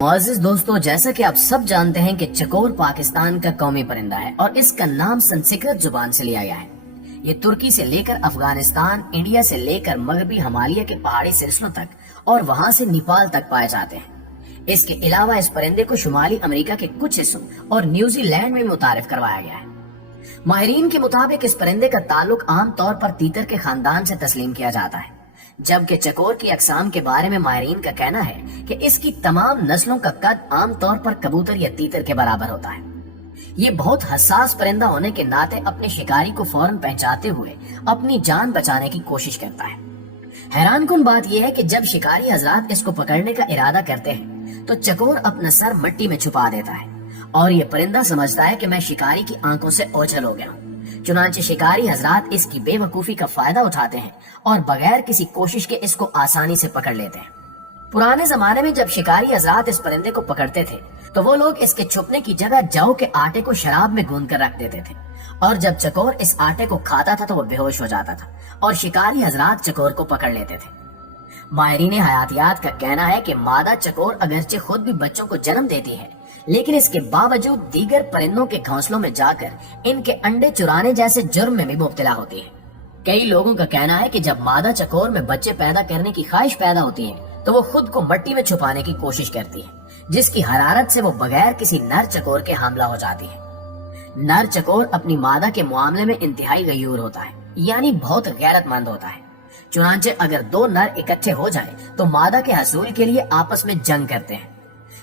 معزز دوستو، جیسا کہ آپ سب جانتے ہیں کہ چکور پاکستان کا قومی پرندہ ہے اور اس کا نام سنسکرت زبان سے لیا گیا ہے۔ یہ ترکی سے لے کر افغانستان، انڈیا سے لے کر مغربی ہمالیہ کے پہاڑی سلسلوں تک اور وہاں سے نیپال تک پائے جاتے ہیں۔ اس کے علاوہ اس پرندے کو شمالی امریکہ کے کچھ حصوں اور نیوزی لینڈ میں متعارف کروایا گیا ہے۔ ماہرین کے مطابق اس پرندے کا تعلق عام طور پر تیتر کے خاندان سے تسلیم کیا جاتا ہے، جبکہ چکور کی اقسام کے بارے میں ماہرین کا کہنا ہے کہ اس کی تمام نسلوں کا قد عام طور پر کبوتر یا تیتر کے برابر ہوتا ہے۔ یہ بہت حساس پرندہ ہونے کے ناطے اپنے شکاری کو فوراً پہچانتے ہوئے اپنی جان بچانے کی کوشش کرتا ہے۔ حیران کن بات یہ ہے کہ جب شکاری حضرات اس کو پکڑنے کا ارادہ کرتے ہیں تو چکور اپنا سر مٹی میں چھپا دیتا ہے اور یہ پرندہ سمجھتا ہے کہ میں شکاری کی آنکھوں سے اوجھل ہو گیا ہوں۔ چنانچہ شکاری حضرات اس کی بے وقوفی کا فائدہ اٹھاتے ہیں اور بغیر کسی کوشش کے اس کو آسانی سے پکڑ لیتے ہیں۔ پرانے زمانے میں جب شکاری حضرات اس پرندے کو پکڑتے تھے تو وہ لوگ اس کے چھپنے کی جگہ جو کے آٹے کو شراب میں گوندھ کر رکھ دیتے تھے، اور جب چکور اس آٹے کو کھاتا تھا تو وہ بے ہوش ہو جاتا تھا اور شکاری حضرات چکور کو پکڑ لیتے تھے۔ ماہرین حیاتیات کا کہنا ہے کہ مادہ چکور اگرچہ خود بھی بچوں کو جنم دیتی ہے، لیکن اس کے باوجود دیگر پرندوں کے گھونسلوں میں جا کر ان کے انڈے چرانے جیسے جرم میں بھی مبتلا ہوتی ہے۔ کئی لوگوں کا کہنا ہے کہ جب مادہ چکور میں بچے پیدا کرنے کی خواہش پیدا ہوتی ہے تو وہ خود کو مٹی میں چھپانے کی کوشش کرتی ہے، جس کی حرارت سے وہ بغیر کسی نر چکور کے حاملہ ہو جاتی ہے۔ نر چکور اپنی مادہ کے معاملے میں انتہائی غیور ہوتا ہے، یعنی بہت غیرت مند ہوتا ہے۔ چنانچہ اگر دو نر اکٹھے ہو جائیں تو مادہ کے حصول کے لیے آپس میں جنگ کرتے ہیں۔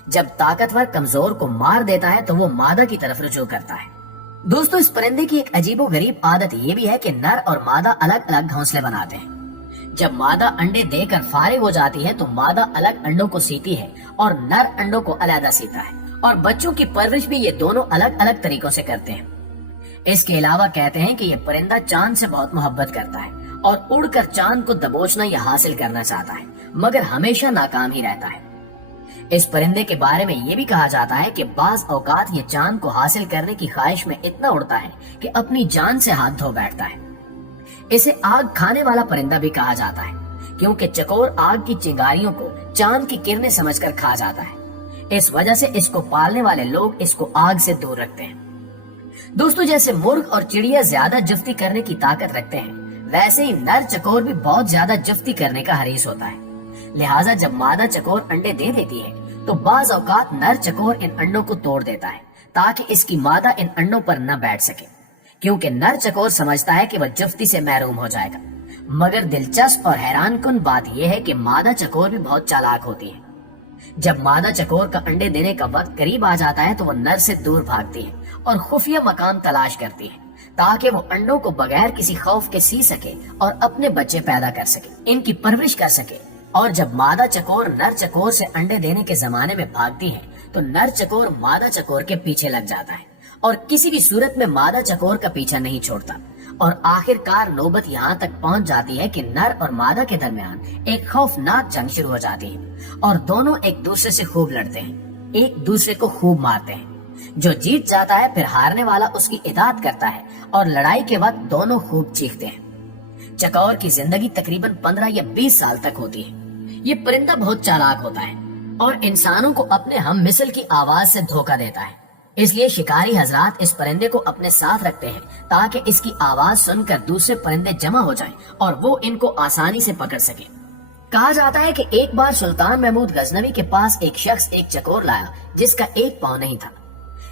جب طاقتور کمزور کو مار دیتا ہے تو وہ مادہ کی طرف رجوع کرتا ہے۔ دوستو، اس پرندے کی ایک عجیب و غریب عادت یہ بھی ہے کہ نر اور مادہ الگ الگ گھونسلے بناتے ہیں۔ جب مادہ انڈے دے کر فارغ ہو جاتی ہے تو مادہ الگ انڈوں کو سیتی ہے اور نر انڈوں کو علیحدہ سیتا ہے، اور بچوں کی پرورش بھی یہ دونوں الگ الگ طریقوں سے کرتے ہیں۔ اس کے علاوہ کہتے ہیں کہ یہ پرندہ چاند سے بہت محبت کرتا ہے اور اڑ کر چاند کو دبوچنا یا حاصل کرنا چاہتا ہے، مگر ہمیشہ ناکام ہی رہتا ہے۔ اس پرندے کے بارے میں یہ بھی کہا جاتا ہے کہ بعض اوقات یہ چاند کو حاصل کرنے کی خواہش میں اتنا اڑتا ہے کہ اپنی جان سے ہاتھ دھو بیٹھتا ہے۔ اسے آگ کھانے والا پرندہ بھی کہا جاتا ہے، کیونکہ چکور آگ کی چنگاریوں کو چاند کی کرنیں سمجھ کر کھا جاتا ہے۔ اس وجہ سے اس کو پالنے والے لوگ اس کو آگ سے دور رکھتے ہیں۔ دوستو، جیسے مرغ اور چڑیا زیادہ جفتی کرنے کی طاقت رکھتے ہیں، ویسے ہی نر چکور بھی بہت زیادہ جفتی کرنے کا حریص ہوتا ہے۔ لہٰذا جب مادہ چکور انڈے دے دیتی ہے تو بعض اوقات نر چکور ان انڈوں کو توڑ دیتا ہے تاکہ اس کی مادہ ان انڈوں پر نہ بیٹھ سکے، کیونکہ نر چکور سمجھتا ہے کہ وہ جفتی سے محروم ہو جائے گا۔ مگر دلچسپ اور حیران کن بات یہ ہے کہ مادہ چکور بھی بہت چالاک ہوتی ہے۔ جب مادہ چکور کا انڈے دینے کا وقت قریب آ جاتا ہے تو وہ نر سے دور بھاگتی ہے اور خفیہ مکان تلاش کرتی ہے تاکہ وہ انڈوں کو بغیر کسی خوف کے سی سکے اور اپنے بچے پیدا کر سکے، ان کی پرورش کر سکے۔ اور جب مادہ چکور نر چکور سے انڈے دینے کے زمانے میں بھاگتی ہے تو نر چکور مادہ چکور کے پیچھے لگ جاتا ہے اور کسی بھی صورت میں مادہ چکور کا پیچھا نہیں چھوڑتا، اور آخر کار نوبت یہاں تک پہنچ جاتی ہے کہ نر اور مادہ کے درمیان ایک خوفناک جنگ شروع ہو جاتی ہے اور دونوں ایک دوسرے سے خوب لڑتے ہیں، ایک دوسرے کو خوب مارتے ہیں۔ جو جیت جاتا ہے پھر ہارنے والا اس کی اطاعت کرتا ہے اور لڑائی کے وقت دونوں خوب چیختے ہیں۔ چکور کی زندگی تقریباً 15 یا 20 سال تک ہوتی ہے۔ یہ پرندہ بہت چالاک ہوتا ہے اور انسانوں کو اپنے ہم مثل کی آواز سے دھوکہ دیتا ہے، اس لیے شکاری حضرات اس پرندے کو اپنے ساتھ رکھتے ہیں تاکہ اس کی آواز سن کر دوسرے پرندے جمع ہو جائیں اور وہ ان کو آسانی سے پکڑ سکیں۔ کہا جاتا ہے کہ ایک بار سلطان محمود غزنوی کے پاس ایک شخص ایک چکور لایا جس کا ایک پاؤں نہیں تھا۔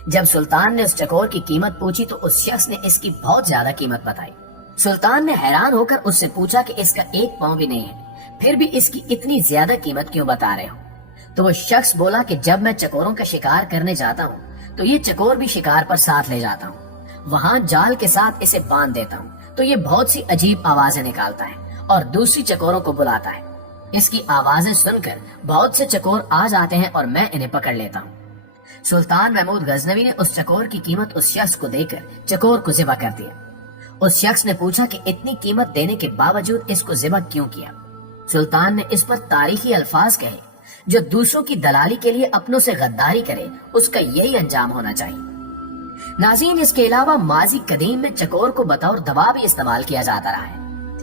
جب سلطان نے اس چکور کی قیمت پوچھی تو اس شخص نے اس کی بہت زیادہ قیمت بتائی۔ سلطان نے حیران ہو کر اس سے پوچھا کہ اس کا ایک پاؤں بھی نہیں ہے، پھر بھی اس کی اتنی زیادہ قیمت کیوں بتا رہے ہو؟ تو وہ شخص بولا کہ جب میں چکوروں کا شکار کرنے جاتا ہوں تو یہ چکور بھی شکار پر ساتھ لے جاتا ہوں، وہاں جال کے ساتھ اسے باندھ دیتا ہوں تو یہ بہت سی عجیب آوازیں نکالتا ہے اور دوسری چکوروں کو بلاتا ہے۔ اس کی آوازیں سن کر بہت سے چکور آ جاتے ہیں اور میں انہیں پکڑ لیتا ہوں۔ سلطان محمود غزنوی نے اس چکور کی قیمت اس شخص کو دے کر چکور کو ذبح کر دیا۔ اس شخص نے پوچھا کہ اتنی قیمت دینے کے باوجود اس کو ذبح کیوں کیا؟ سلطان نے اس پر تاریخی الفاظ کہے، جو دوسروں کی دلالی کے لیے اپنوں سے غداری کرے اس کا یہی انجام ہونا چاہیے۔ ناظرین، اس کے علاوہ ماضی قدیم میں چکور کو بطور دوا بھی استعمال کیا جاتا رہا ہے۔